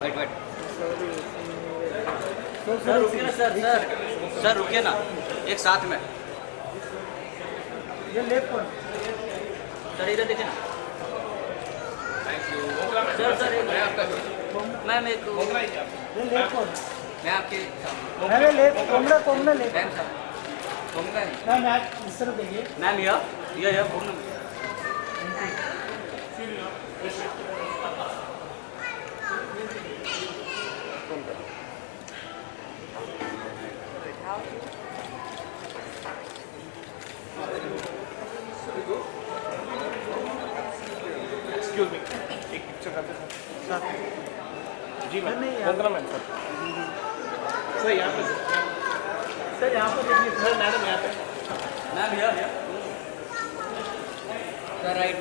Wait wait sir रुकिए ना sir रुकिए ना एक साथ में ये लेफ्ट कौन सर इधर देखिए ना थैंक यू सर मैम एक ये लेफ्ट कौन मैं आपके अरे लेफ्ट कोमड़ा लेफ्ट मैम सर मैम आप इस तरफ देखिए मैम ये पूर्ण एक्सक्यूज मी एक पिक्चर करते सर जी मैम वंदना मैम सर यहाँ पे सर यहाँ पे देखिए सर मैडम यहाँ पे मैम ये सर राइट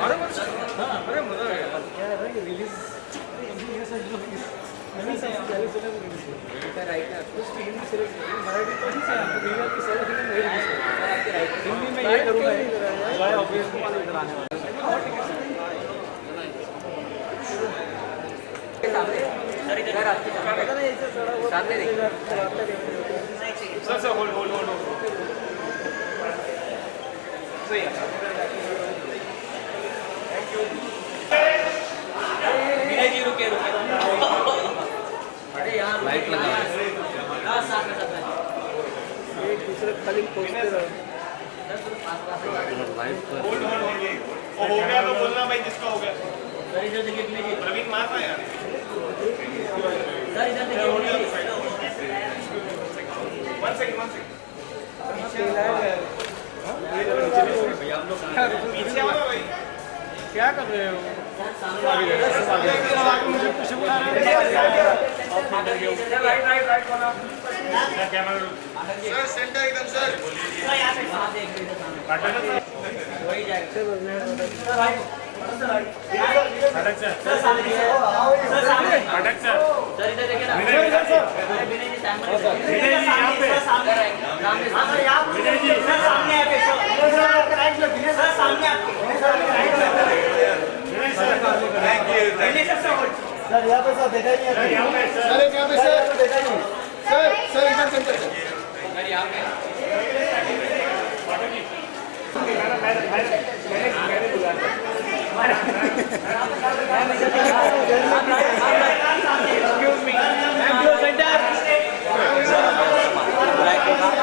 अरे मजा आ गया क्या है भाई रिलीज हिंदी में ये करूँगा जॉय ऑब्वियस इधर आने सर होल्ड सही विनय जी रुके अरे यार लाइट लगा एक दूसरे खाली पोस्टर होल्ड हो गया तो बोलना भाई जिसका हो गया सर इधर देखिए विनय जी प्रवीण मारना यार सर इधर देखिए विनय जी वन सेकंड पीछे आओ भाई क्या कर रहे हो मुझे कुछ बुला सर सेंटर एकदम सर वही जाएगा सर इधर देखिए ना विनय जी सर यहाँ पे सर देखा ही नहीं सर यहाँ पे सर देखा ही नहीं सर इधर सेंटर सर यहाँ पे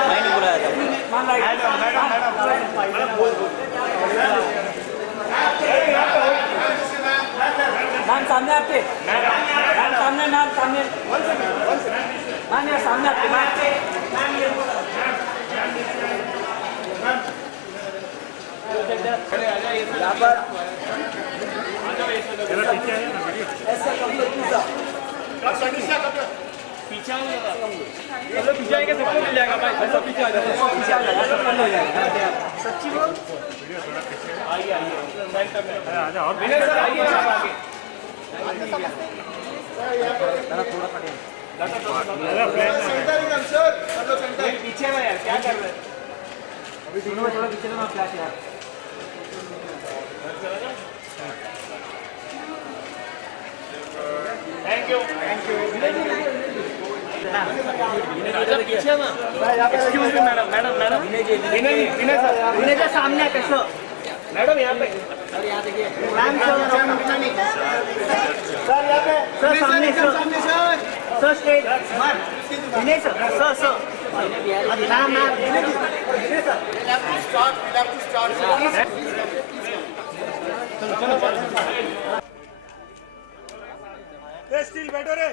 मैंने बुलाया था सामने आपके सामने सामने आपके यहाँ पर ऐसा पीछे आएंगे सबको मिल जाएगा भाई सब पीछे आ जाएगा सच्ची बोल आइए और विनय सर आइए आगे पीछे में यार क्या कर रहे हैं अभी थोड़ा पीछे ना फ्लैश यार थैंक यू पीछे ना एक्सक्यूज मी मैडम विनय सर सामने आके सर मैडम यहाँ पे मैम सर यहाँ पे सर सामने सर स्टेज विनय सर नाम विनय सर स्टिल बैठो रे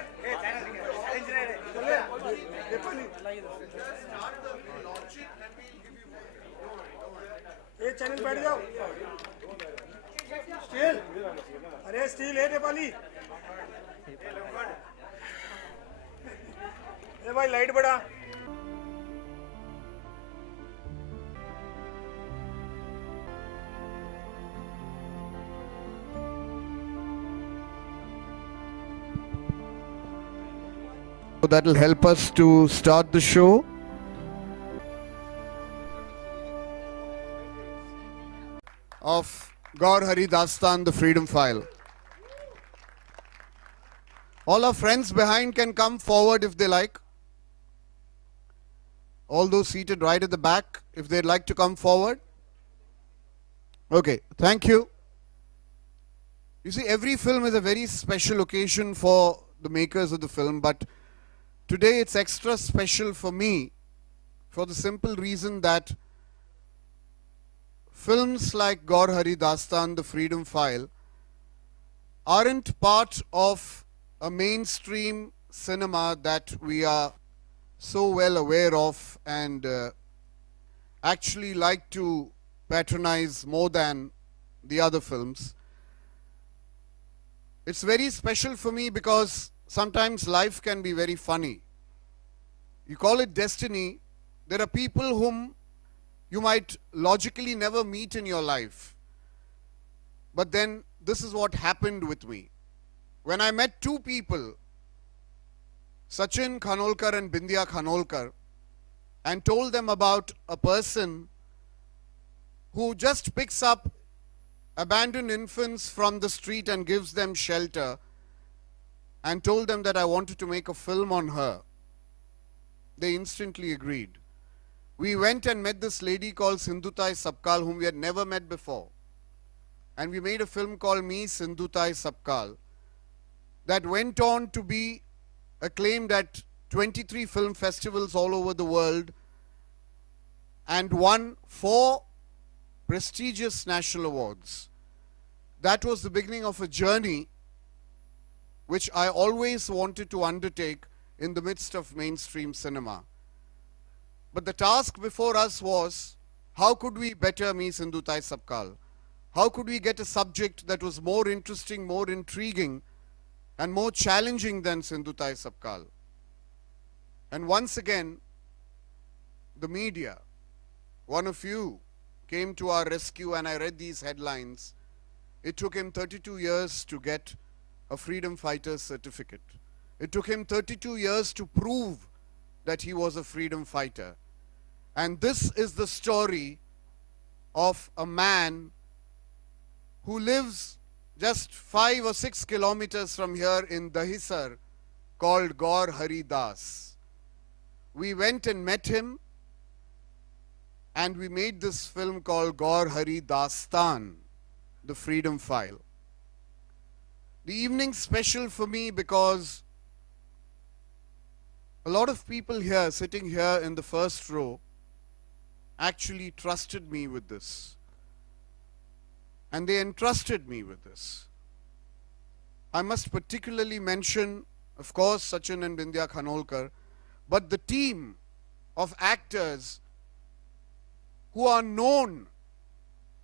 ये चैनल बैठ जाओ स्टील अरे स्टील है नेपाली ए भाई लाइट बढ़ा that will help us to start the show. of Gaur Hari Dastan, The Freedom File. All our friends behind can come forward if they like. All those seated right at the back, if they'd like to come forward. Okay, thank you. You see, every film is a very special occasion for the makers of the film, but today it's extra special for me for the simple reason that films like Gaur Hari Dastan, The Freedom File, aren't part of a mainstream cinema that we are so well aware of and actually like to patronize more than the other films. It's very special for me because sometimes life can be very funny. You call it destiny. There are people whom you might logically never meet in your life. But then this is what happened with me. When I met two people, Sachin Khanolkar and Bindya Khanolkar, and told them about a person who just picks up abandoned infants from the street and gives them shelter, and told them that I wanted to make a film on her, they instantly agreed. We went and met this lady called Sindhutai Sapkal, whom we had never met before. And we made a film called Me, Sindhutai Sapkal, that went on to be acclaimed at 23 film festivals all over the world and won 4 prestigious national awards. That was the beginning of a journey which I always wanted to undertake in the midst of mainstream cinema. But the task before us was, how could we better Me, Sindhutai Sapkal? How could we get a subject that was more interesting, more intriguing, and more challenging than Sindhutai Sapkal? And once again, the media, one of you, came to our rescue, and I read these headlines. It took him 32 years to get a freedom fighter certificate. It took him 32 years to prove that he was a freedom fighter. And this is the story of a man who lives just 5 or 6 kilometers from here in Dahisar, called Gaur Hari Das. We went and met him, and we made this film called Gaur Hari Dastan, The Freedom File. The evening's special for me because a lot of people here, sitting here in the first row, actually trusted me with this. And they entrusted me with this. I must particularly mention, of course, Sachin and Bindya Khanolkar, but the team of actors who are known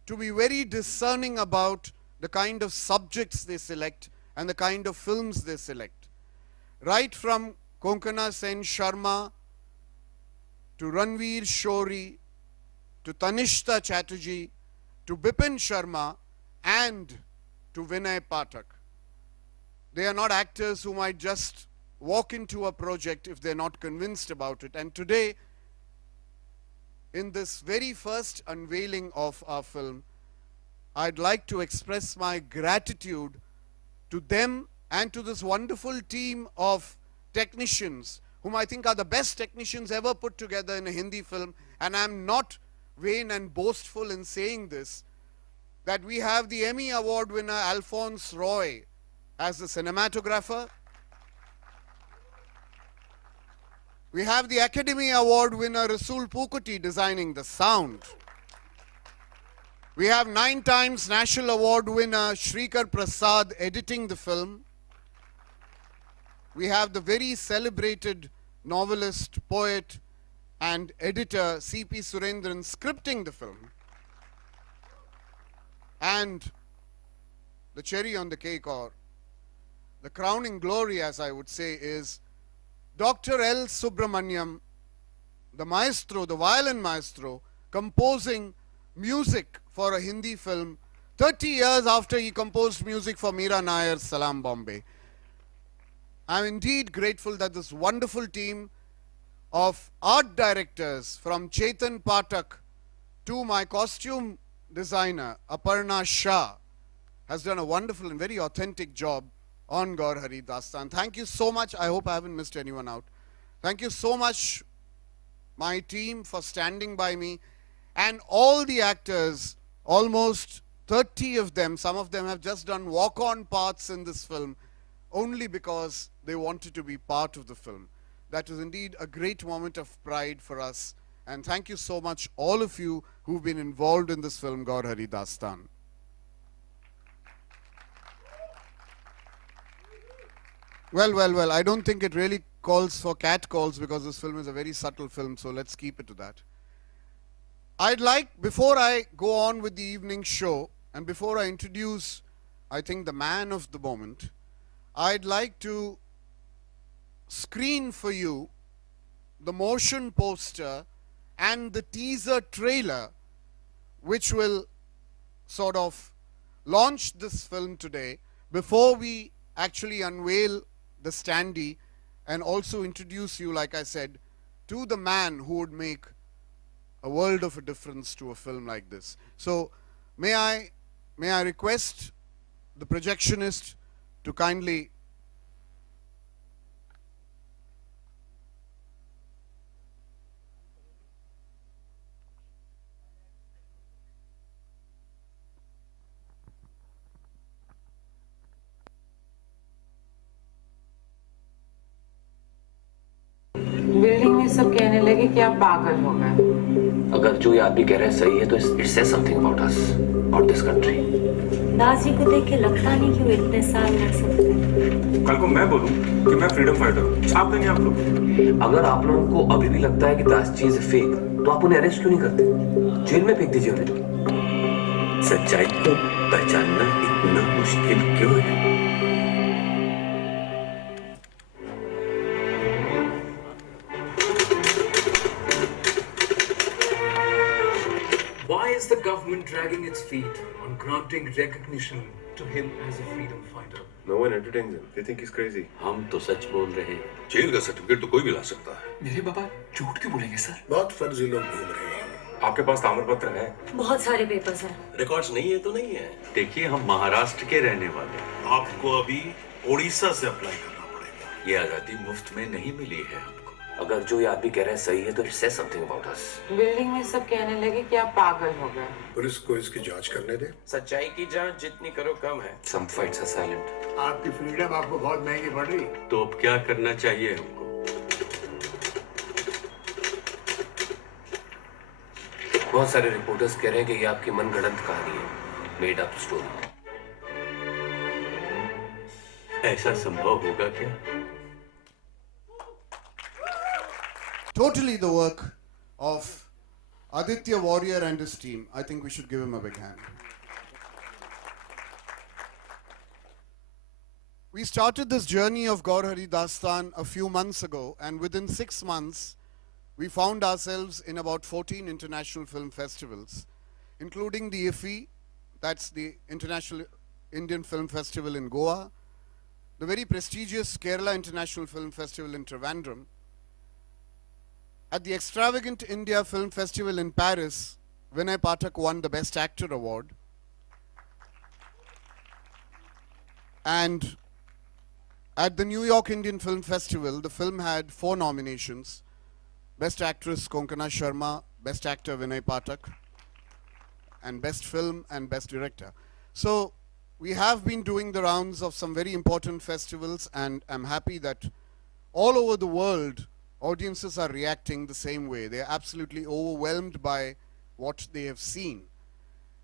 to be very discerning about the kind of subjects they select and the kind of films they select. Right from Konkana Sen Sharma to Ranveer Shori to Tanishta Chatterjee to Bipin Sharma and to Vinay Pathak. They are not actors who might just walk into a project if they're not convinced about it. And today, in this very first unveiling of our film, I'd like to express my gratitude to them and to this wonderful team of technicians, whom I think are the best technicians ever put together in a Hindi film. And I'm not vain and boastful in saying this, that we have the Emmy Award winner Alphonse Roy as the cinematographer. We have the Academy Award winner Rasool Pookuti designing the sound. We have 9 times National Award winner Shrikar Prasad editing the film. We have the very celebrated novelist, poet, and editor C.P. Surendran scripting the film. And the cherry on the cake, or the crowning glory, as I would say, is Dr. L. Subramaniam, the maestro, the violin maestro, composing music for a Hindi film 30 years after he composed music for Meera Nair's Salam Bombay. I'm indeed grateful that this wonderful team of art directors, from Chetan Pathak to my costume designer Aparna Shah has done a wonderful and very authentic job on Gaur Hari Dastan. Thank you so much. I hope I haven't missed anyone out. Thank you so much, my team, for standing by me, and all the actors, almost 30 of them. Some of them have just done walk-on parts in this film only because they wanted to be part of the film. That was indeed a great moment of pride for us. And thank you so much, all of you who've been involved in this film, Gaur Hari Dastan. Well, I don't think it really calls for cat calls because this film is a very subtle film, so let's keep it to that. I'd like, before I go on with the evening show, and before I introduce, I think, the man of the moment, I'd like to screen for you the motion poster and the teaser trailer which will sort of launch this film today before we actually unveil the standee and also introduce you, like I said, to the man who would make a world of a difference to a film like this. So may I request the projectionist to kindly building में सब कहने लगे कि आप पागल हो गए। अगर जो ये आदमी कह रहे हैं सही है तो it says something about us, about this country. Das ji को देख के लगता नहीं कि वो इतने साल लड़ सकते हैं। कल को मैं बोलूं कि मैं फ्रीडम फाइटर हूं, छाप देंगे आप लोग। अगर आप लोगों को अभी भी लगता है कि दास जी इज फेक, तो आप उन्हें अरेस्ट क्यों नहीं करते? जेल में फेंक दीजिए उन्हें। सच्चाई को पहचानना इतना मुश्किल क्यों है? Why is the government dragging its feet on granting recognition to him as a freedom fighter? No one entertains him. They think he's crazy. हम तो सच बोल रहे हैं। जेल का सर्टिफिकेट तो कोई भी ला सकता है। मेरे पापा झूठ क्यों बोलेंगे सर? बहुत फर्जी लोग घूम रहे हैं। आपके पास ताम्रपत्र है? बहुत सारे पेपर्स हैं। रिकॉर्ड्स नहीं है तो नहीं है। देखिए, हम महाराष्ट्र के रहने वाले हैं। आपको अभी उड़ीसा से अप्लाई करना पड़ेगा। ये आजादी मुफ्त में नहीं मिली है हमको। अगर जो ये आदमी कह रहे हैं सही है तो it says something about us. Building में सब कहने लगे कि आप पागल हो गए। पुलिस को इसकी जांच करने दे। सच्चाई की जांच जितनी करो कम है। Some fights are silent. आपकी फ्रीडम आपको बहुत महंगी पड़ रही। तो अब क्या करना चाहिए हमको? बहुत सारे रिपोर्टर्स कह रहे हैं कि ये आपकी मनगढ़ंत कहानी है, मेड अप स्टोरी। ऐसा संभव होगा क्या? totally the work of Aditya Warrior and his team. I think we should give him a big hand. We started this journey of Gaur Hari Dastan a few months ago, and within 6 months, we found ourselves in about 14 international film festivals, including the IFFI, that's the International Indian Film Festival in Goa, the very prestigious Kerala International Film Festival in Trivandrum, at the extravagant India Film Festival in Paris, Vinay Pathak won the Best Actor Award. And at the New York Indian Film Festival, the film had 4 nominations: Best Actress Konkana Sharma, Best Actor Vinay Pathak, and Best Film and Best Director. So we have been doing the rounds of some very important festivals, and I'm happy that all over the world, audiences are reacting the same way. They are absolutely overwhelmed by what they have seen.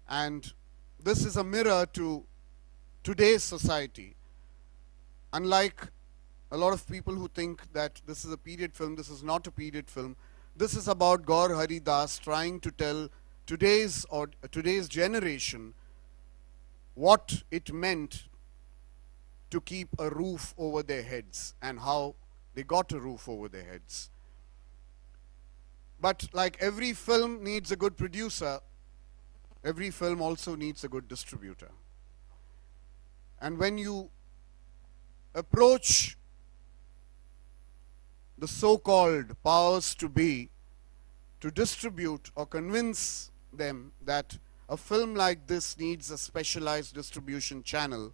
And this is a mirror to today's society. Unlike a lot of people who think that this is a period film, this is not a period film. This is about Gaur Hari Das trying to tell today's generation what it meant to keep a roof over their heads and how they got a roof over their heads. But like every film needs a good producer, every film also needs a good distributor. And when you approach the so-called powers to be to distribute or convince them that a film like this needs a specialized distribution channel,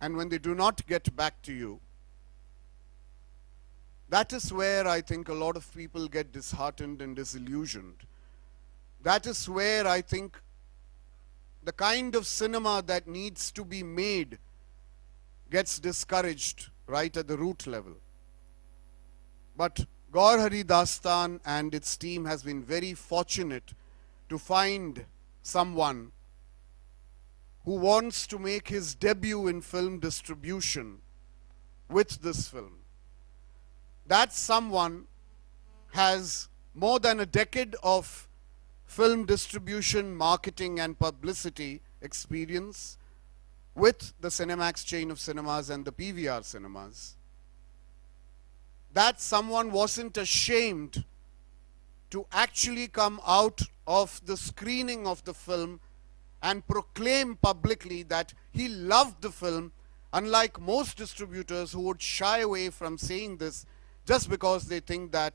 and when they do not get back to you, that is where I think a lot of people get disheartened and disillusioned. That is where I think the kind of cinema that needs to be made gets discouraged right at the root level. But Gaur Hari Dastan and its team has been very fortunate to find someone who wants to make his debut in film distribution with this film. That someone has more than a decade of film distribution, marketing and publicity experience with the Cinemax chain of cinemas and the PVR cinemas. That someone wasn't ashamed to actually come out of the screening of the film and proclaim publicly that he loved the film, unlike most distributors who would shy away from saying this just because they think that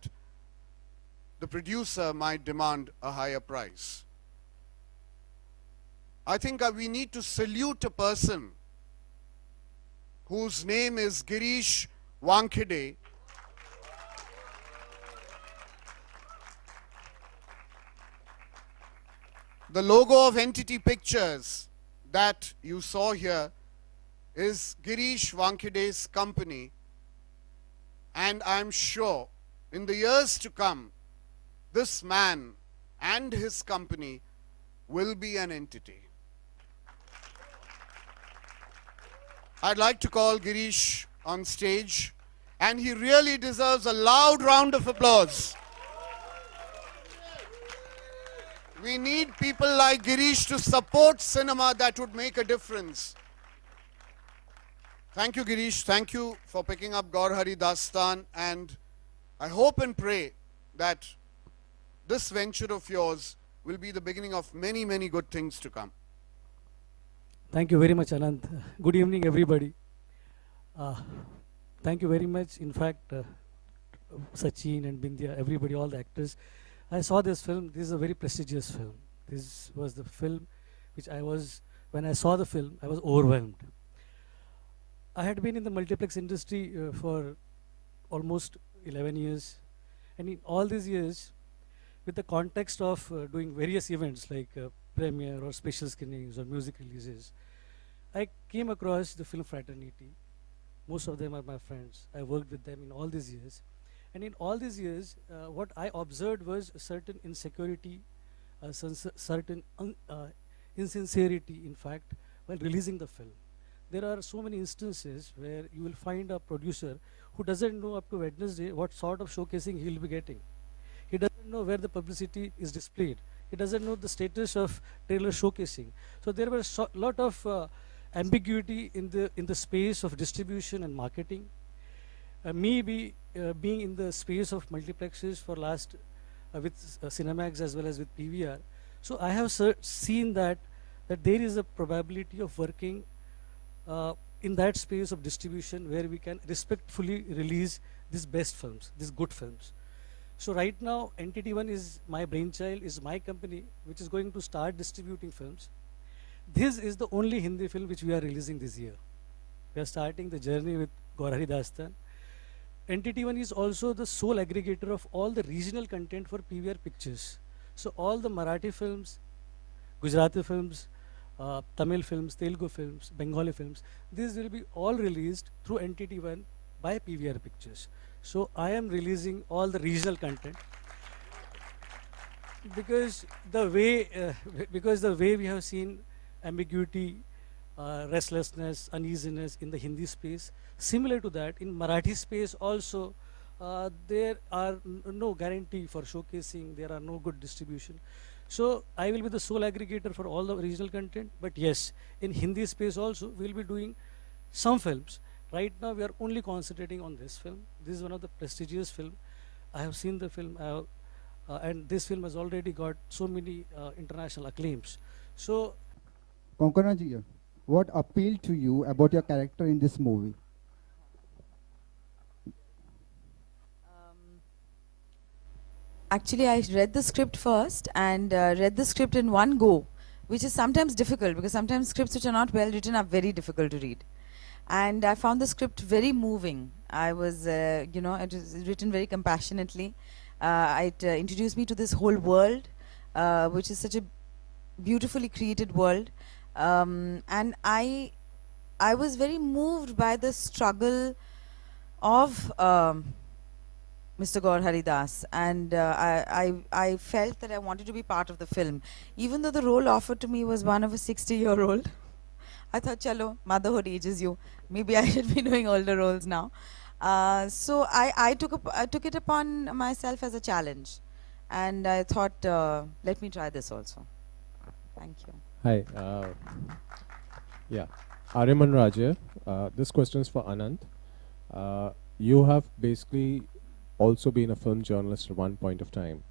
the producer might demand a higher price. I think we need to salute a person whose name is Girish Wankhede. The logo of Entity Pictures that you saw here is Girish Wankhede's company, and I'm sure in the years to come, this man and his company will be an entity. I'd like to call Girish on stage, and he really deserves a loud round of applause. We need people like Girish to support cinema that would make a difference. Thank you, Girish. Thank you for picking up Gaur Hari Dastan, and I hope and pray that this venture of yours will be the beginning of many, many good things to come. Thank you very much, Anand. Good evening, everybody. Thank you very much. In fact, Sachin and Bindya, everybody, all the actors. I saw this film. This is a very prestigious film. This was the film which when I saw the film, I was overwhelmed. I had been in the multiplex industry for almost 11 years. And in all these years, with the context of doing various events like premiere or special screenings or music releases, I came across the film fraternity. Most of them are my friends. I worked with them in all these years. And in all these years, what I observed was a certain insecurity, certain insincerity, in fact, while releasing the film. There are so many instances where you will find a producer who doesn't know up to Wednesday what sort of showcasing he will be getting. He doesn't know where the publicity is displayed. He doesn't know the status of trailer showcasing. So there was a lot of ambiguity in the space of distribution and marketing. Being in the space of multiplexes for last with Cinemax as well as with PVR, so I have seen that there is a probability of working in that space of distribution where we can respectfully release these best films, these good films. So right now, Entity One is my brainchild, is my company which is going to start distributing films. This is the only Hindi film which we are releasing this year. We are starting the journey with Gaur Hari Dastan. Entity One is also the sole aggregator of all the regional content for PVR Pictures. So all the Marathi films, Gujarati films, Tamil films, Telugu films, Bengali films, these will be all released through Entity One by PVR Pictures. So I am releasing all the regional content because the way we have seen ambiguity, restlessness, uneasiness in the Hindi space, similar to that in Marathi space also, there are no guarantee for showcasing, there are no good distribution. So I will be the sole aggregator for all the regional content, but yes, in Hindi space also we will be doing some films. Right now we are only concentrating on this film. This is one of the prestigious film. I have seen the film and this film has already got so many international acclaims. So Konkana ji, what appealed to you about your character in this movie? Actually, I read the script first and read the script in one go, which is sometimes difficult because sometimes scripts which are not well written are very difficult to read. And I found the script very moving. I was, you know, it was written very compassionately. It introduced me to this whole world, which is such a beautifully created world. And I was very moved by the struggle of Mr. Gaur Haridas, and I felt that I wanted to be part of the film. Even though the role offered to me was one of a 60-year-old, I thought, chalo, motherhood ages you. Maybe I should be doing older roles now. So I took it upon myself as a challenge, and I thought, let me try this also. Thank you. Hi. Yeah, Aryaman Raja. This question is for Anant. You have basically also been a film journalist at one point of time,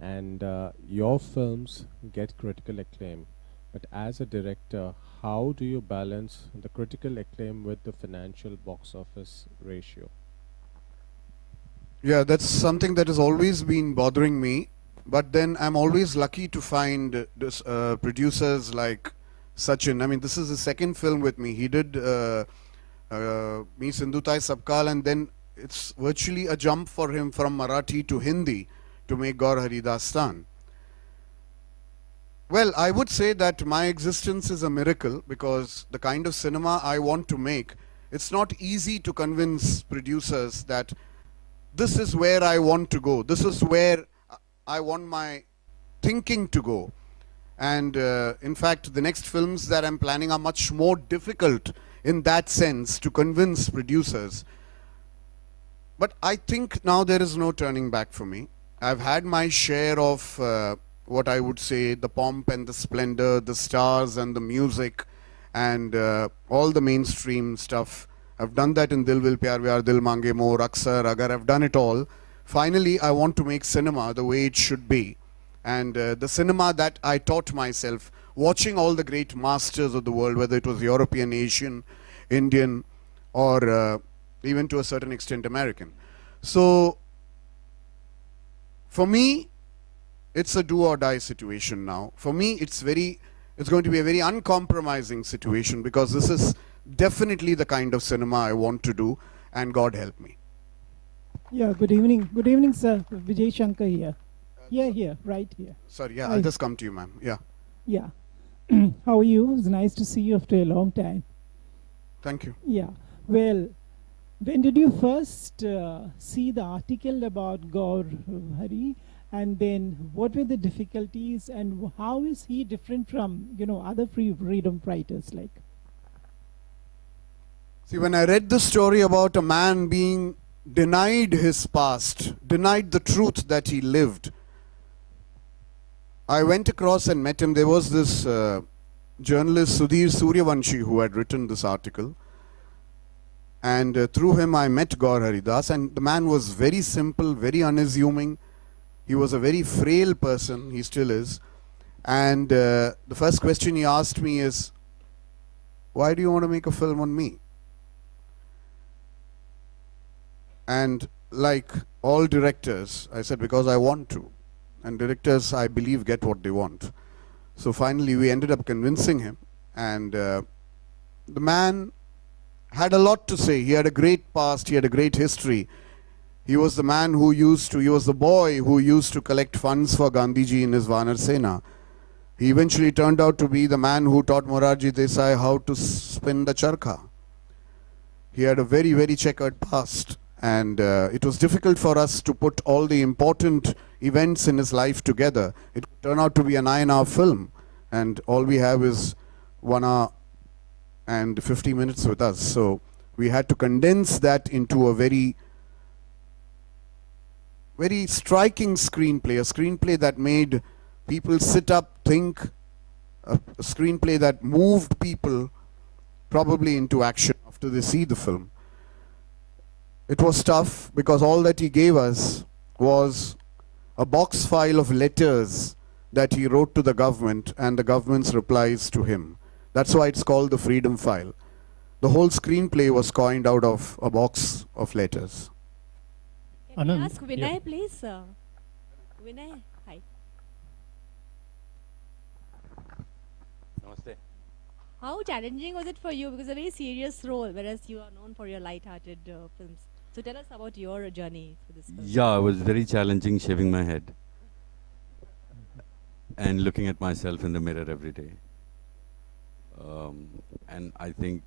and your films get critical acclaim. But as a director, how do you balance the critical acclaim with the financial box office ratio? Yeah, that's something that has always been bothering me. But then I'm always lucky to find this, producers like Sachin. I mean, this is his second film with me. He did Me Sindhutai Sabkal, and then it's virtually a jump for him from Marathi to Hindi to make Gaur Haridastan. Well, I would say that my existence is a miracle because the kind of cinema I want to make, it's not easy to convince producers that this is where I want to go. This is where I want my thinking to go. And in fact, the next films that I'm planning are much more difficult in that sense to convince producers. But I think now there is no turning back for me. I've had my share of what I would say the pomp and the splendor, the stars and the music and all the mainstream stuff. I've done that in Dil Vil Pyar Vyar, Dil Mange More, Aksar, Agar. I've done it all. Finally, I want to make cinema the way it should be. And the cinema that I taught myself, watching all the great masters of the world, whether it was European, Asian, Indian, or even to a certain extent American. So, for me, it's a do or die situation now. For me, it's going to be a very uncompromising situation because this is definitely the kind of cinema I want to do, and God help me. Yeah, good evening. Good evening, sir. Vijay Shankar here. Here, right here. Sorry, yeah, I'll just come to you, ma'am. Yeah. Yeah. How are you? It's nice to see you after a long time. Thank you. Yeah. Well, when did you first see the article about Gaur Hari? And then what were the difficulties and how is he different from, you know, other freedom fighters like? See, when I read the story about a man being denied his past, denied the truth that he lived, I went across and met him. There was this journalist Sudhir Suryavanshi who had written this article, and through him I met Gaur Haridas, and the man was very simple, very unassuming. He was a very frail person, he still is, and the first question he asked me is, why do you want to make a film on me? And like all directors, I said, because I want to. And directors, I believe, get what they want. So finally, we ended up convincing him. And the man had a lot to say. He had a great past. He had a great history. He was the man who he was the boy who used to collect funds for Gandhiji in his Vanar Sena. He eventually turned out to be the man who taught Morarji Desai how to spin the charkha. He had a very, very checkered past. And it was difficult for us to put all the important events in his life together. It turned out to be a 9-hour film, and all we have is 1 hour and 50 minutes with us. So we had to condense that into a very, very striking screenplay, a screenplay that made people sit up, think, a screenplay that moved people probably into action after they see the film. It was tough because all that he gave us was a box file of letters that he wrote to the government and the government's replies to him. That's why it's called the Freedom File. The whole screenplay was coined out of a box of letters. Can I ask Vinay, please? Vinay, hi. Namaste. How challenging was it for you? Because it's a very serious role, whereas you are known for your light-hearted films. So tell us about your journey through this film. Yeah, it was very challenging shaving my head and looking at myself in the mirror every day. And I think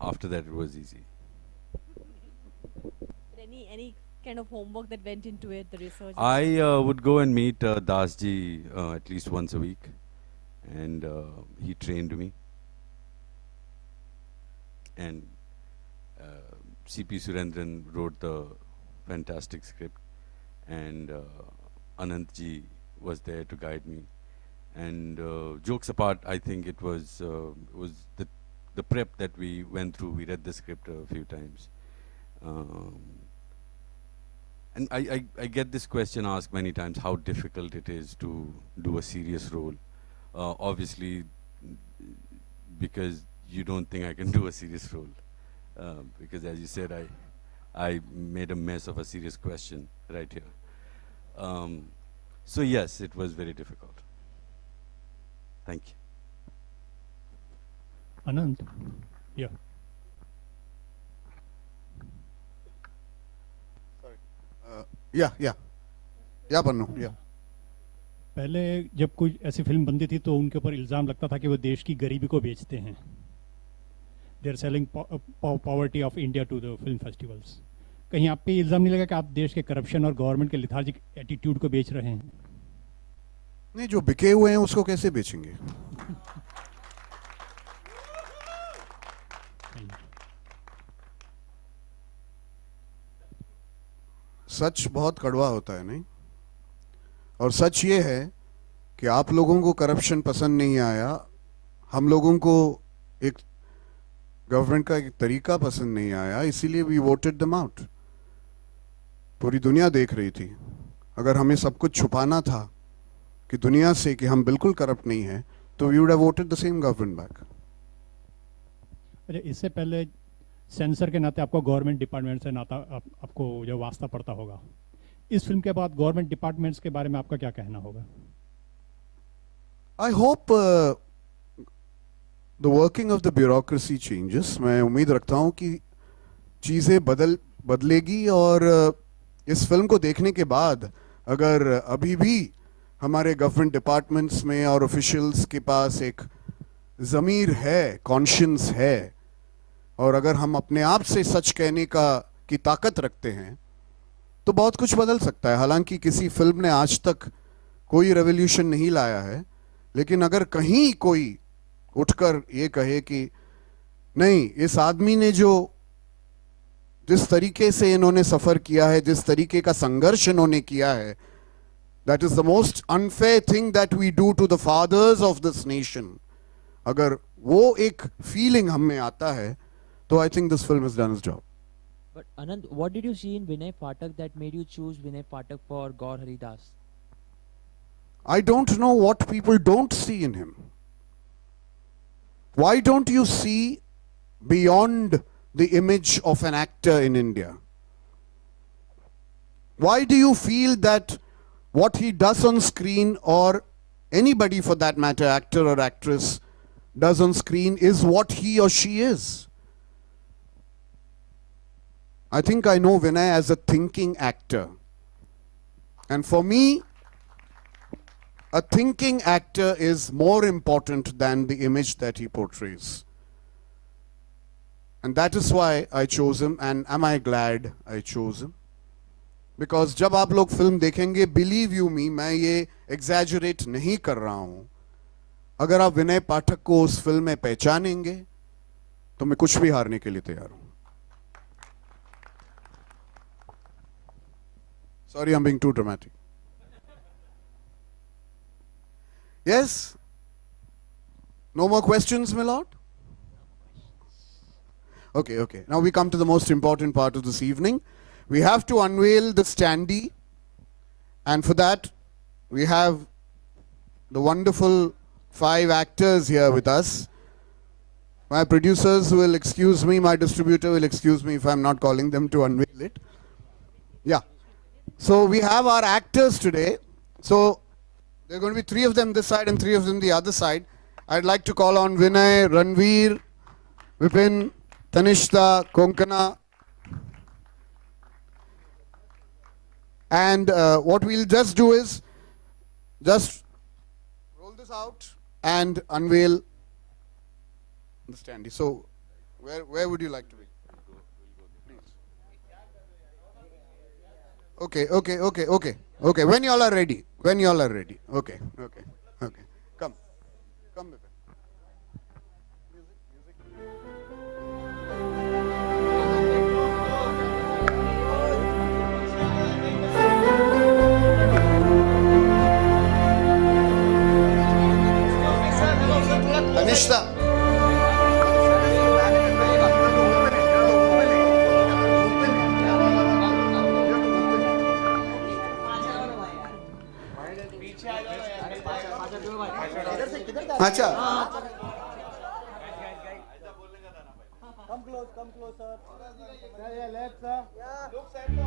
after that it was easy. Any kind of homework that went into it, the research? I would go and meet Dasji at least once a week, and he trained me. And C.P. Surendran wrote the fantastic script, and Anant ji was there to guide me. And jokes apart, I think it was the prep that we went through. We read the script a few times. And I get this question asked many times, how difficult it is to do a serious role. Obviously, because you don't think I can do a serious role. Because as you said, I made a mess of a serious question right here. So yes, it was very difficult. Thank you. Anand, yeah. या पन्नू या पहले जब कोई ऐसी film बनती थी तो उनके ऊपर इल्ज़ाम लगता था कि वो देश की गरीबी को बेचते हैं. They are selling poverty of India to the film festivals. कहीं आप पे इल्ज़ाम नहीं लगा कि आप देश के करप्शन और गवर्नमेंट के लिथार्जिक एटीट्यूड को बेच रहे हैं? नहीं, जो बिके हुए हैं उसको कैसे बेचेंगे? सच बहुत कड़वा होता है, नहीं? और सच ये है कि आप लोगों को करप्शन पसंद नहीं आया, हम लोगों को एक गवर्नमेंट का एक तरीका पसंद नहीं आया, इसीलिए वी वोटेड देम आउट. पूरी दुनिया देख रही थी. अगर हमें सब कुछ छुपाना था कि दुनिया से कि हम बिल्कुल करप्ट नहीं हैं, तो we would have voted the same government back. अच्छा, इससे पहले सेंसर के नाते आपको गवर्नमेंट डिपार्टमेंट से नाता आपको जो वास्ता पड़ता होगा. इस फिल्म के बाद गवर्नमेंट डिपार्टमेंट्स के बारे में आपका क्या कहना होगा? I hope the working of the bureaucracy changes. मैं उम्मीद रखता हूं कि चीज़ें बदलेगी और इस फिल्म को देखने के बाद अगर अभी भी हमारे गवर्नमेंट डिपार्टमेंट्स में और ऑफिशियल्स के पास एक ज़मीर है, कॉन्शियंस है, और अगर हम अपने आप से सच कहने की ताकत रखते हैं, तो बहुत कुछ बदल सकता है. हालांकि किसी फिल्म ने आज तक कोई रेवोल्यूशन नहीं लाया है, लेकिन अगर कहीं कोई उठकर ये कहे कि नहीं, इस आदमी ने जिस तरीके से इन्होंने सफर किया है, जिस तरीके का संघर्ष इन्होंने किया है, that is the most unfair thing that we do to the fathers of this nation. अगर वो एक फीलिंग हम में आता है, तो I think this film has done its job. But Anand, what did you see in Vinay Pathak that made you choose Vinay Pathak for Gaur Hari Das? I don't know what people don't see in him. Why don't you see beyond the image of an actor in India? Why do you feel that what he does on screen, or anybody for that matter, actor or actress, does on screen is what he or she is? I think I know Vinay as a thinking actor. And for me, a thinking actor is more important than the image that he portrays. And that is why I chose him, and am I glad I chose him? Because जब आप लोग film देखेंगे, believe you me, मैं ये exaggerate नहीं कर रहा हूँ. अगर आप विनय पाठक को उस फिल्म में पहचानेंगे, तो मैं कुछ भी हारने के लिए तैयार हूँ. Sorry, I'm being too dramatic. Yes? No more questions, my lord? Okay. Now we come to the most important part of this evening. We have to unveil the standee, and for that we have the wonderful 5 actors here with us. My producers will excuse me, my distributor will excuse me if I'm not calling them to unveil it. Yeah. So we have our actors today. So there are going to be 3 of them this side and 3 of them the other side. I'd like to call on Vinay, Ranveer, Vipin, Tanishta, Konkana. And what we'll just do is just roll this out and unveil the standee. So where would you like to be? Okay. When you all are ready. Okay. Come, Vipin. Tanishta. अच्छा Come close, sir. Yeah, left, sir. Look side to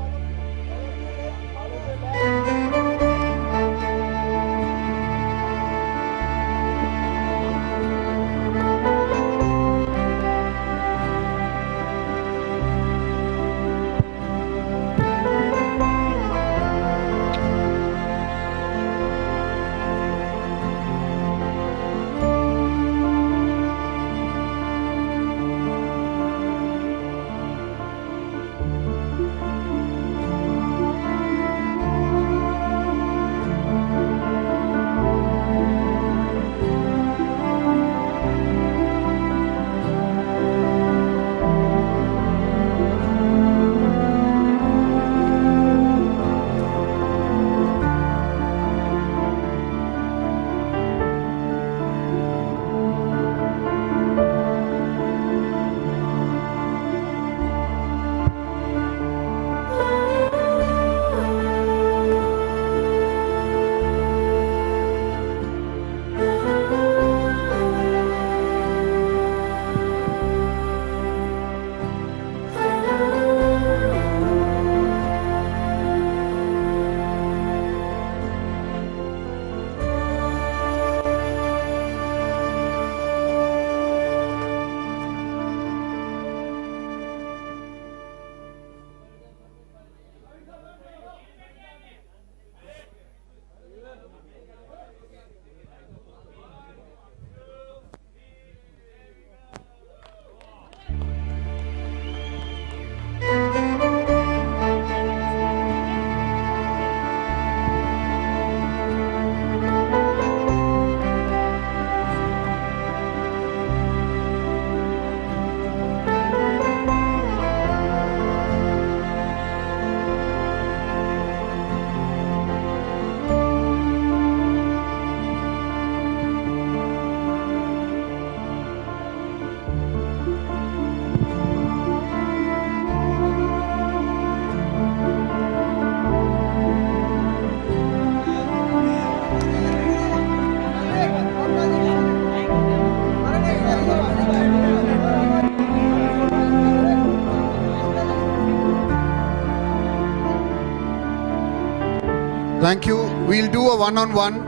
Thank you. We'll do a one-on-one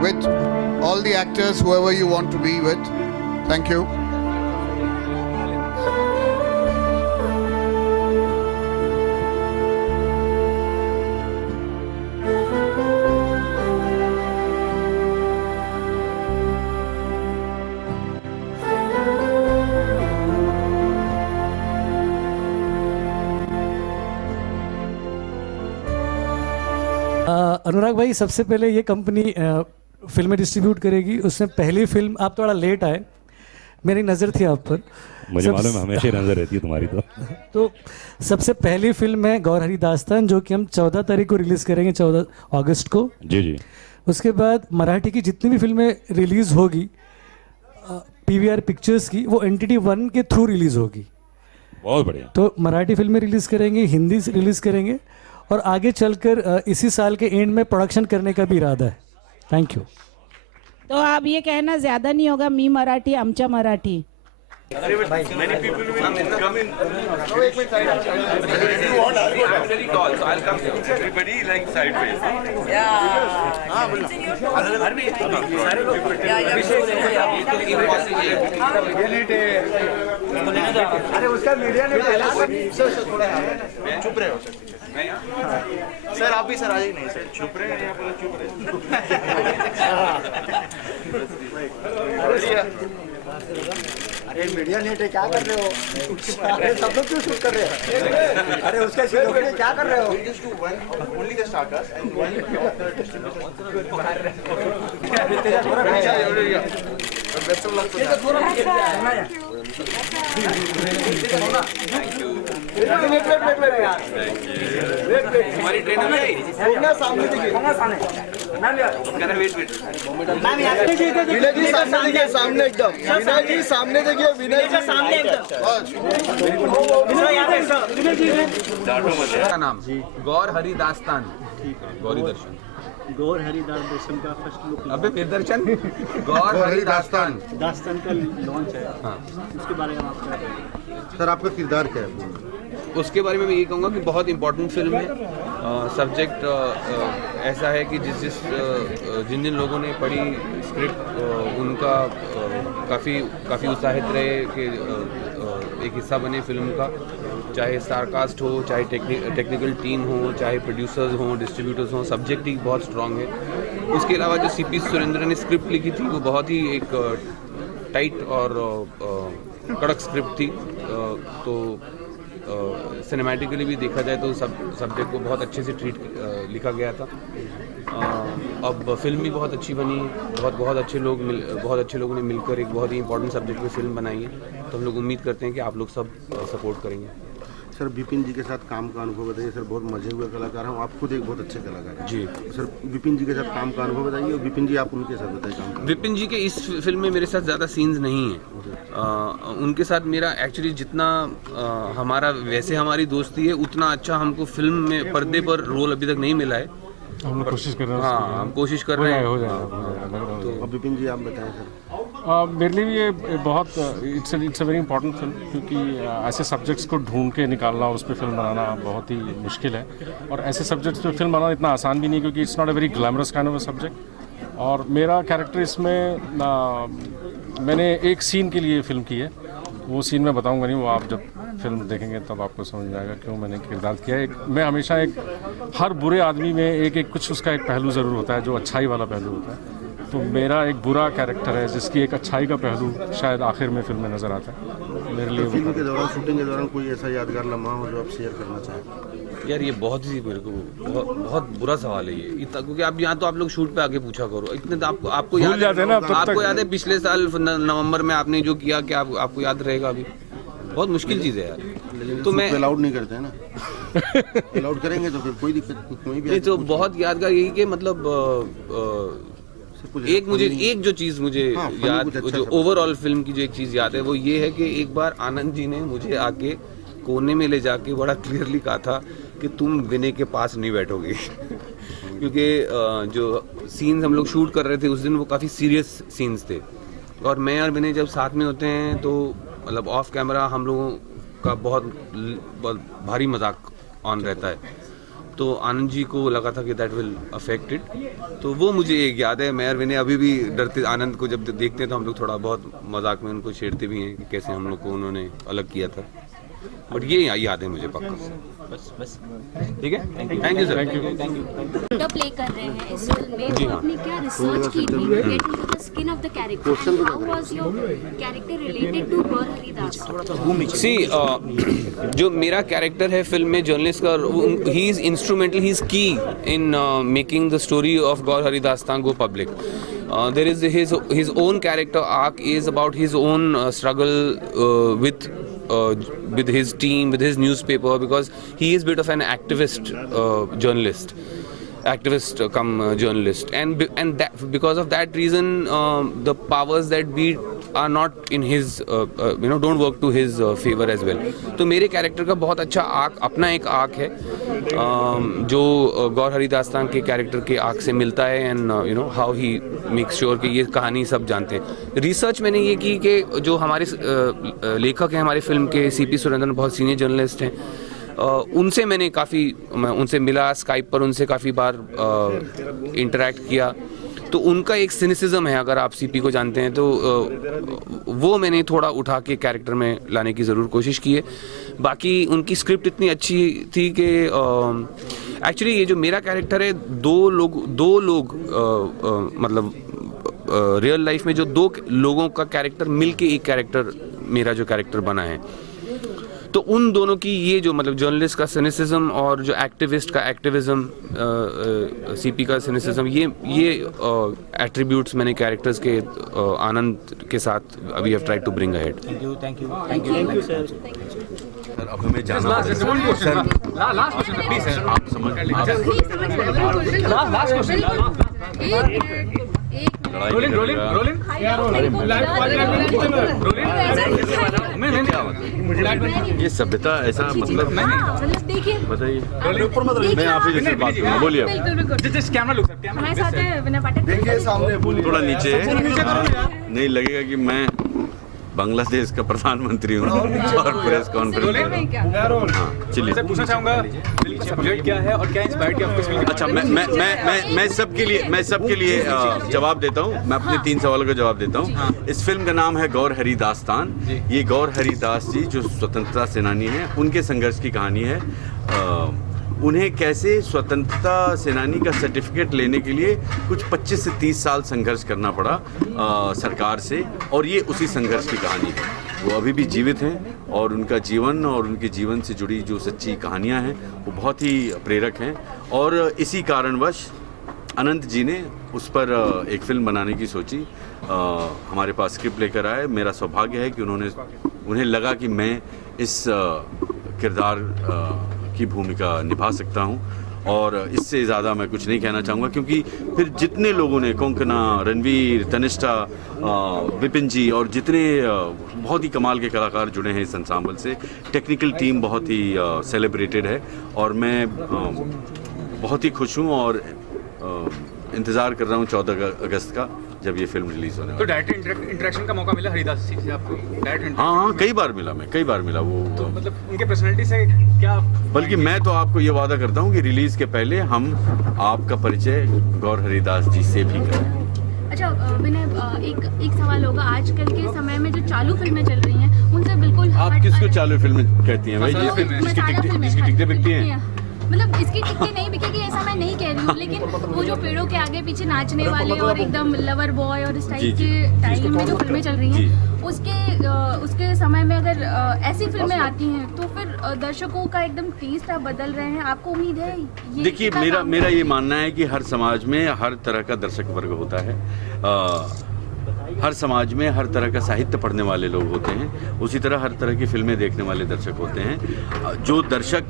with all the actors, whoever you want to be with. Thank you. अनुराग भाई, सबसे पहले ये company फिल्में distribute करेगी, उसमें पहली film आप थोड़ा लेट आए, मेरी नज़र थी आप पर। मुझे मालूम है, हमेशा नज़र रहती है तुम्हारी। तो सबसे पहली फिल्म है गौर हरी दास्तान, जो कि हम 14 तारीख को रिलीज़ करेंगे, 14 अगस्त को। जी। उसके बाद मराठी की जितनी भी फिल्में रिलीज़ होगी PVR पिक्चर्स की, वो NTT 1 के थ्रू रिलीज़ होगी। बहुत बढ़िया। तो मराठी फिल्में रिलीज़ करेंगे, हिंदी रिलीज़ करेंगे, और आगे चलकर इसी साल के एंड में प्रोडक्शन करने का भी इरादा है। Thank you. तो आप ये कहना ज़्यादा नहीं होगा, मी मराठी आमच्या Marathi? Many people will come in. एक minute side If you want, I'll go down. I'm very tall, so I'll come here. Everybody like sideways. हाँ बोलो ये नीट है अरे उसका मीडिया ने पहले सर थोड़ा चुप रहे हो सर आप भी सर आ जाइए नहीं सर चुप रहे हैं, यहाँ बोला चुप रहे। अरे मीडिया नीट है क्या कर रहे हो अरे सब लोग क्यों शूट कर रहे हो अरे उसका शूट क्या कर रहे हो just do one only the starters and one of the distributors थोड़ा पीछे बेस्ट ऑफ लक हमारी ट्रेन में आई सामने देखिए विनय जी सामने देखिए सामने एकदम विनय जी सामने देखिए विनय जी सामने का नाम गौर हरि दास्तान गौरी दर्शन गौर हरिदास दर्शन का फर्स्ट लुक अबे फिर दर्शन गौर हरि दास्तान का लॉन्च है हाँ उसके बारे में आप क्या कहेंगे सर आपका किरदार क्या है उसके बारे में मैं ये कहूँगा कि बहुत इंपॉर्टेंट फिल्म है सब्जेक्ट ऐसा है कि जिन जिन लोगों ने पढ़ी स्क्रिप्ट उनका काफ़ी उत्साहित रहे कि एक हिस्सा बने फिल्म का, चाहे स्टारकास्ट हो, चाहे टेक्निकल टीम हो, चाहे प्रोड्यूसर्स हों, डिस्ट्रीब्यूटर्स हों, सब्जेक्ट ही बहुत स्ट्रॉन्ग है। उसके अलावा जो सीपी सुरेंद्र ने स्क्रिप्ट लिखी थी वो बहुत ही एक टाइट और कड़क स्क्रिप्ट थी, तो सिनेमैटिकली भी देखा जाए तो सब्जेक्ट को बहुत अच्छे से लिखा गया था। अब फिल्म भी बहुत अच्छी बनी, बहुत अच्छे लोगों ने मिलकर एक बहुत ही इंपॉर्टेंट सब्जेक्ट पे फिल्म बनाई है, तो हम लोग उम्मीद करते हैं कि आप लोग सब सपोर्ट करेंगे। सर विपिन जी के साथ काम का अनुभव बताइए। सर बहुत मजे हुए कलाकार हैं, आप खुद एक बहुत अच्छे कलाकार हैं जी। सर विपिन जी के साथ काम का अनुभव बताइए, और विपिन जी आप उनके साथ बताइए काम का। विपिन जी के इस फिल्म में मेरे साथ ज़्यादा सीन्स नहीं हैं, उनके साथ मेरा एक्चुअली जितना हमारी दोस्ती है उतना अच्छा हमको फिल्म में पर्दे पर रोल अभी तक नहीं मिला है। हम कोशिश कर रहे हैं। हाँ, हम कोशिश कर रहे हैं। हो जाएगा। तो विपिन जी आप बताएं सर। मेरे लिए भी ये बहुत it's a very important film, क्योंकि ऐसे सब्जेक्ट्स को ढूंढ के निकालना और उस पर फिल्म बनाना बहुत ही मुश्किल है, और ऐसे सब्जेक्ट्स पे फिल्म बनाना इतना आसान भी नहीं, क्योंकि it's not a very glamorous kind of a subject. और मेरा कैरेक्टर इसमें मैंने एक सीन के लिए फिल्म की है, वो सीन मैं बताऊंगा नहीं, वो आप जब फिल्म देखेंगे तब आपको समझ में आएगा क्यों मैंने किरदार किया है। मैं हमेशा हर बुरे आदमी में एक कुछ उसका एक पहलू ज़रूर होता है जो अच्छाई वाला पहलू होता है, तो मेरा एक बुरा कैरेक्टर है जिसकी एक अच्छाई का पहलू शायद आखिर में फिल्म में नज़र आता है मेरे लिए। फिल्म के दौरान, शूटिंग के दौरान कोई ऐसा यादगार लम्हा हो जो आप शेयर करना चाहें? यार ये बहुत ही मेरे को बहुत बुरा सवाल है ये इतना, क्योंकि आप यहाँ तो आप लोग शूट पे आके पूछा करो, इतने तो आपको याद है ना, आपको याद है पिछले साल नवंबर में आपने जो किया, क्या आपको याद रहेगा? अभी बहुत मुश्किल चीज़ है यार, तो मैं अलाउड नहीं करते हैं ना। अलाउड करेंगे तो फिर कोई दिक्कत कोई भी। तो बहुत यादगार यही कि मतलब एक जो चीज़ मुझे याद, जो ओवरऑल फिल्म की जो एक चीज़ याद है वो ये है कि एक बार आनंद जी ने मुझे आके कोने में ले जाके बड़ा क्लियरली कहा था कि तुम विनय के पास नहीं बैठोगे क्योंकि जो सीन्स हम लोग शूट कर रहे थे उस दिन वो काफ़ी सीरियस सीन्स थे, और मैं और विनय जब साथ में होते हैं तो मतलब ऑफ कैमरा हम लोगों का बहुत भारी मजाक ऑन रहता है, तो आनंद जी को लगा था कि दैट विल अफेक्ट इट, तो वो मुझे एक याद है। मैं और विनय अभी भी डरते, आनंद को जब देखते हैं तो हम लोग थोड़ा बहुत मजाक में उनको छेड़ते भी हैं कि कैसे हम लोग को उन्होंने अलग किया था, बट ये याद है मुझे पक्का। बस ठीक है, thank you sir, thank you. Play कर रहे हैं इस फिल्म में, जी तो हाँ। आपने क्या रिसर्च की थी get into the skin of the character, how was your character related to Gour Haridas? See जो मेरा कैरेक्टर है फिल्म में जर्नलिस्ट का, he is instrumental, he is key in making the story of Gour Haridas go public. There is his own character arc is about his own struggle with his team, with his newspaper, because he is a bit of an activist journalist. activist come journalist, and that because of that reason the powers that be are not in his don't work to his favor as well. तो मेरे character का बहुत अच्छा arc, अपना एक arc है जो गौर हरी दास्तान के कैरेक्टर के आर्क से मिलता है, and how he makes sure कि ये कहानी सब जानते हैं. रिसर्च मैंने ये की कि जो हमारे लेखक हैं हमारे फिल्म के, सीपी सुरेंद्रन बहुत सीनियर जर्नलिस्ट हैं, उनसे मैंने मैं उनसे मिला, स्काइप पर उनसे काफ़ी बार इंटरेक्ट किया. तो उनका एक सिनिसिज्म है, अगर आप सीपी को जानते हैं तो वो मैंने थोड़ा उठा के कैरेक्टर में लाने की ज़रूर कोशिश की है. बाकी उनकी स्क्रिप्ट इतनी अच्छी थी कि एक्चुअली ये जो मेरा कैरेक्टर है, दो लोग मतलब रियल लाइफ में जो दो लोगों का कैरेक्टर मिलके एक कैरेक्टर, मेरा जो कैरेक्टर बना है, तो उन दोनों की ये जो मतलब जर्नलिस्ट का सिनिसिज्म और जो एक्टिविस्ट का एक्टिविज्म, सीपी का सिनिसिज्म, ये एट्रीब्यूट्स मैंने कैरेक्टर्स के आनंद के साथ we have tried to bring ahead. Thank you sir. Sir अब हमें जाना है sir. Last question please sir. आप समझ लास्ट क्वेश्चन. रोलिंग ये सभ्यता ऐसा मतलब बताइए. मैं आप ही जैसे बात करूँगा, बोलिए. देखिए सामने, थोड़ा नीचे नहीं लगेगा कि मैं बांग्लादेश का प्रधानमंत्री हूँ और प्रेस कॉन्फ्रेंस. चलिए पूछना चाहूँगा बजट क्या है और क्या इंस्पायर्ड किया आपको? अच्छा, मैं सबके लिए जवाब देता हूँ. मैं अपने 3 सवालों का जवाब देता हूँ. इस फिल्म का नाम है गौर हरी दास्तान. ये गौर हरी दास जी जो स्वतंत्रता सेनानी हैं, उनके संघर्ष की कहानी है. उन्हें कैसे स्वतंत्रता सेनानी का सर्टिफिकेट लेने के लिए कुछ 25 से 30 साल संघर्ष करना पड़ा सरकार से, और ये उसी संघर्ष की कहानी है. वो अभी भी जीवित हैं और उनका जीवन और उनके जीवन से जुड़ी जो सच्ची कहानियां हैं वो बहुत ही प्रेरक हैं. और इसी कारणवश अनंत जी ने उस पर एक फिल्म बनाने की सोची. हमारे पास स्क्रिप्ट लेकर आए. मेरा सौभाग्य है कि उन्हें लगा कि मैं इस किरदार की भूमिका निभा सकता हूं, और इससे ज़्यादा मैं कुछ नहीं कहना चाहूँगा, क्योंकि फिर जितने लोगों ने, कोंकणा, रणवीर, तनिष्ठा, विपिन जी और जितने बहुत ही कमाल के कलाकार जुड़े हैं इस एंसेम्बल से, टेक्निकल टीम बहुत ही सेलिब्रेटेड है, और मैं बहुत ही खुश हूँ और इंतज़ार कर रहा हूँ 14 अगस्त का, जब ये फिल्म रिलीज होने. तो डायरेक्ट इंटरेक्शन का मौका मिला हरिदास जी से आपको? डायरेक्ट? हाँ, कई बार मिला वो. तो मतलब उनके पर्सनालिटी से क्या? बल्कि मैं तो आपको ये वादा करता हूँ कि रिलीज के पहले हम आपका परिचय गौर हरिदास जी से भी करें. अच्छा विनय, एक सवाल होगा. आजकल के समय में जो चालू फिल्में चल रही हैं उनसे बिल्कुल आप किसको चालू फिल्म कहती हैं भाई? जिसकी टिकटें बिकती हैं. मतलब इसकी टिकटें नहीं बिकेगी ऐसा मैं नहीं कह रही हूँ, लेकिन वो जो पेड़ों के आगे पीछे नाचने वाले और एकदम लवर बॉय और इस टाइप के टाइम में जो फिल्में चल रही हैं, उसके समय में अगर ऐसी फिल्में आती हैं तो फिर दर्शकों का एकदम टेस्ट आप बदल रहे हैं. आपको उम्मीद है? देखिए, मेरा ये मानना है कि हर समाज में हर तरह का दर्शक वर्ग होता है. हर समाज में हर तरह का साहित्य पढ़ने वाले लोग होते हैं, उसी तरह हर तरह की फिल्में देखने वाले दर्शक होते हैं. जो दर्शक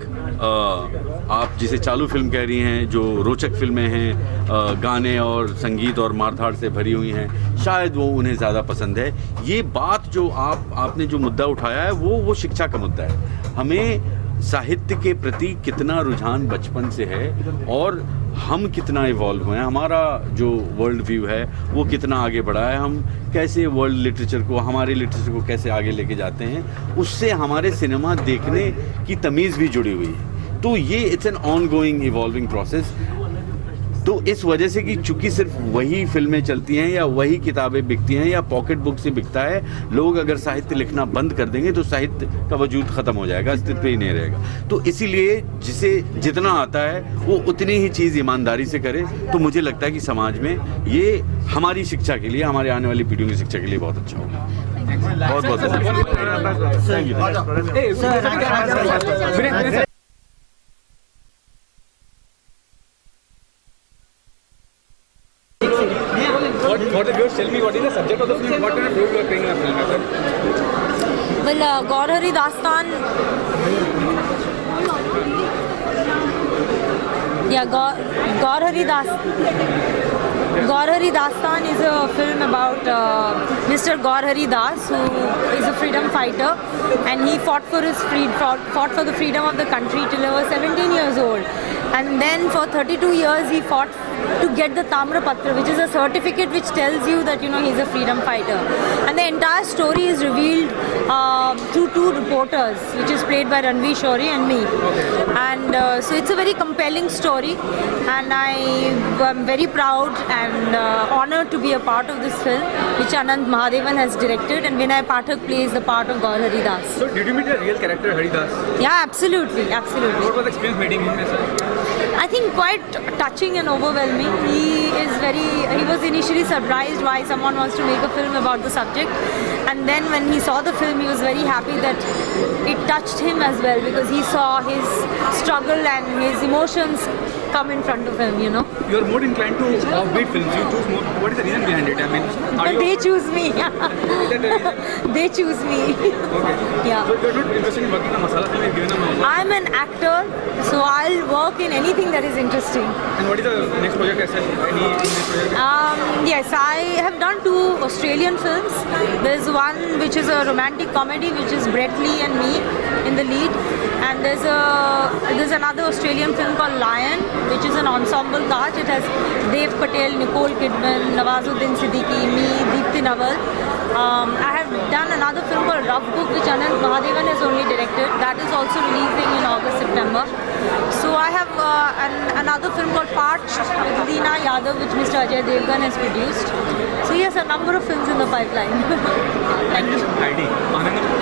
आप जिसे चालू फिल्म कह रही हैं, जो रोचक फिल्में हैं, गाने और संगीत और मारधाड़ से भरी हुई हैं, शायद वो उन्हें ज़्यादा पसंद है. ये बात जो आपने जो मुद्दा उठाया है वो शिक्षा का मुद्दा है. हमें साहित्य के प्रति कितना रुझान बचपन से है और हम कितना इवॉल्व हुए हैं, हमारा जो वर्ल्ड व्यू है वो कितना आगे बढ़ा है, हम कैसे वर्ल्ड लिटरेचर को, हमारे लिटरेचर को कैसे आगे लेके जाते हैं, उससे हमारे सिनेमा देखने की तमीज़ भी जुड़ी हुई है. तो ये it's an on going evolving process. तो इस वजह से कि चूंकि सिर्फ वही फिल्में चलती हैं या वही किताबें बिकती हैं या पॉकेट बुक से बिकता है, लोग अगर साहित्य लिखना बंद कर देंगे तो साहित्य का वजूद ख़त्म हो जाएगा, अस्तित्व ही नहीं रहेगा. तो इसीलिए जिसे जितना आता है वो उतनी ही चीज़ ईमानदारी से करे. तो मुझे लगता है कि समाज में ये हमारी शिक्षा के लिए, हमारे आने वाली पीढ़ियों की शिक्षा के लिए बहुत अच्छा होगा. बहुत बहुत धन्यवाद. For the viewers, tell me what is the subject of the film? What kind of role you are playing in the film? Well, Gaur Hari Dastan Yeah, Gaur Hari Dastan is a film about Mr. Gaur Hari Das, who is a freedom fighter, and he fought for the freedom of the country till he was 17 years old. And then for 32 years he fought to get the Tamra Patra, which is a certificate which tells you that he's a freedom fighter. And the entire story is revealed through two reporters, which is played by Ranveer Shori and me. And so it's a very compelling story, and I am very proud and honored to be a part of this film, which Anand Mahadevan has directed, and Vinay Pathak plays the part of Gaur Hari Das. So did you meet the real character Hari Das? Yeah, absolutely. What was the experience meeting him? I think quite touching and overwhelming. He was initially surprised why someone wants to make a film about the subject, and then when he saw the film he was very happy that it touched him as well, because he saw his struggle and his emotions come in front of him, You are more inclined to offbeat films. You choose more. What is the reason behind it? I mean, they choose me. Is that the reason? They choose me. Okay. Yeah. So you're not interested in working on masala film? You've given them an offer? I'm an actor, so I'll work in anything that is interesting. And what is the next project? Any next project? Yes, I have done 2 Australian films. There's one which is a romantic comedy, which is Brett Lee and me in the lead. And there's another Australian film called Lion, which is an ensemble cast. It has Dev Patel, Nicole Kidman, Nawazuddin Siddiqui, me, Deepthi Nawal. I have done another film called Rough Book, which Anand Mahadevan has only directed. That is also releasing in August, September. So I have another film called Parched with Leena Yadav, which Mr. Ajay Devgan has produced. So yes, a number of films in the pipeline. Thank you.